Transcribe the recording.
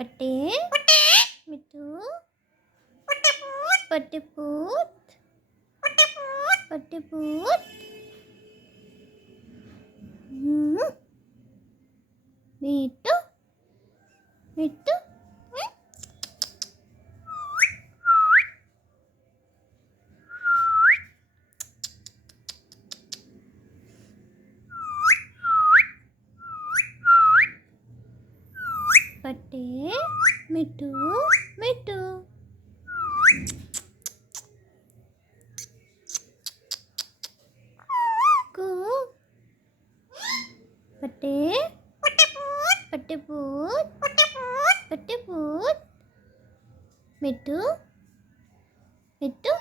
पट्टे मिट्टू पट्टेपूत पट्टेपूत मिट्टू मिट्टू पट्टे मिट्टू मिट्टू कू पट्टे पट्टेपूत पट्टेपूत मिट्टू मिट्टू